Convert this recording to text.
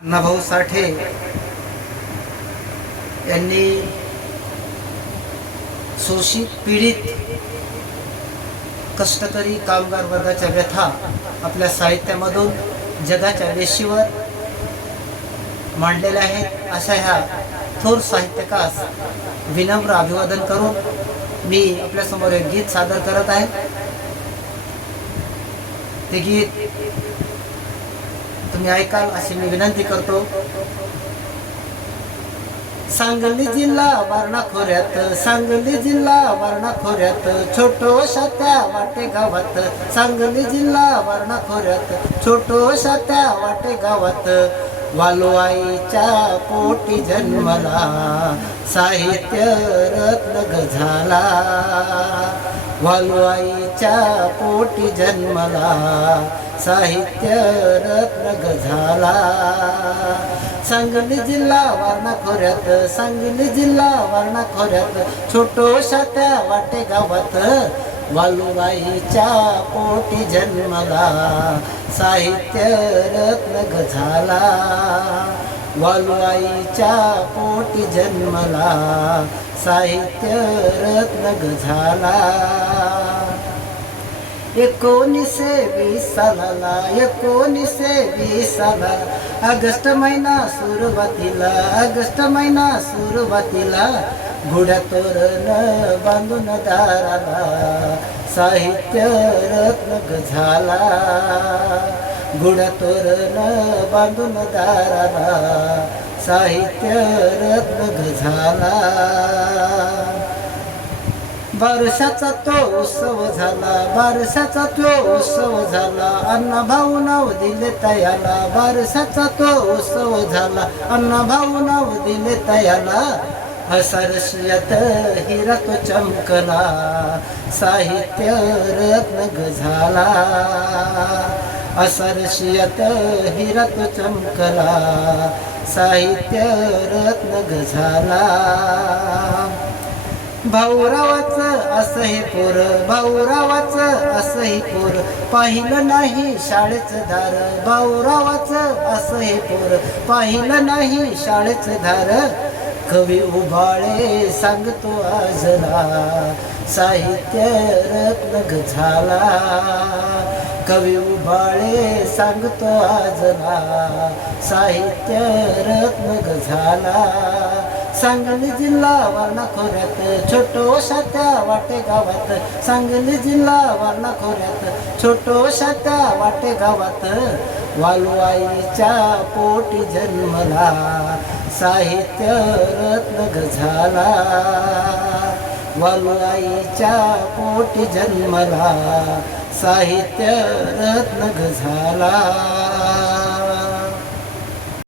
अण्णाभाऊ साठे यांनी शोषित पीडित कष्टकरी कामगार वर्गाच्या व्यथा आपल्या साहित्यामधून जगाच्या वेशीवर मांडलेल्या आहेत. अशा ह्या थोर साहित्यकास विनम्र अभिवादन करून मी आपल्यासमोर एक गीत सादर करत आहे. ते गीत तुम्ही ऐकाल अशी मी विनंती करतो. सांगली जिल्हा वारणा खोऱ्यात, सांगली जिल्हा वारणा खोऱ्यात, छोटोशा त्या वाटे गावात, सांगली जिल्हा वारणा खोऱ्यात, छोटोशा त्या वाटे गावात, वालुआईच्या पोटी जन्मला साहित्य रत्न झाला, वालुआईच्या पोटी जन्मला साहित्य रत्न झाला. सांगली जिल्हा वारणा खोऱ्यात, सांगली जिल्हा वारणा खोऱ्यात, छोटोशा त्या वाटे गावात, वालुबाईच्या पोटी जन्मला साहित्य रत्न झाला, वालुबाईच्या पोटी जन्मला साहित्य रत्न झाला. 1920 सालाला, 1920 साला, ऑगस्ट महिना सुरुवातीला, ऑगस्ट महिना सुरुवातीला, घोड्या तोरण बांधून दाराला साहित्य रत्न झाला, घोड्या तोरण बांधून दाराला साहित्य रत्न झाला. बारशाचा तो उत्सव झाला, बारशाचा तो उत्सव झाला, अण्णाभाऊ नाव दिले तयाला, बारशाचा तो उत्सव झाला, अण्णाभाऊ नाव दिले तयाला, हसरशियात हिरा तो चमकला साहित्य रत्न झाला, असरशियात हिरा तो चमकला साहित्य रत्न झाला. भाऊरावाचं असं हे पोर, भाऊरावाचं असं हे पोर, पाहिलं नाही शाळेचं दार, भाऊरावाचं असं हे पोर, पाहिलं नाही शाळेचं दार, कवी उभाळे सांगतो आजला साहित्य रत्न झाला, कवी उभाळे सांगतो आजला साहित्य रत्न झाला. सांगली जिल्हा वारणा खोऱ्यात, छोटोशा त्या वाटे गावात, सांगली जिल्हा वारणा खोऱ्यात, छोटोशा त्या वाटे गावात, वालुआईच्या पोटी जन्मला साहित्य रत्न झाला, वालुआईच्या पोटी जन्मला साहित्य रत्न झाला.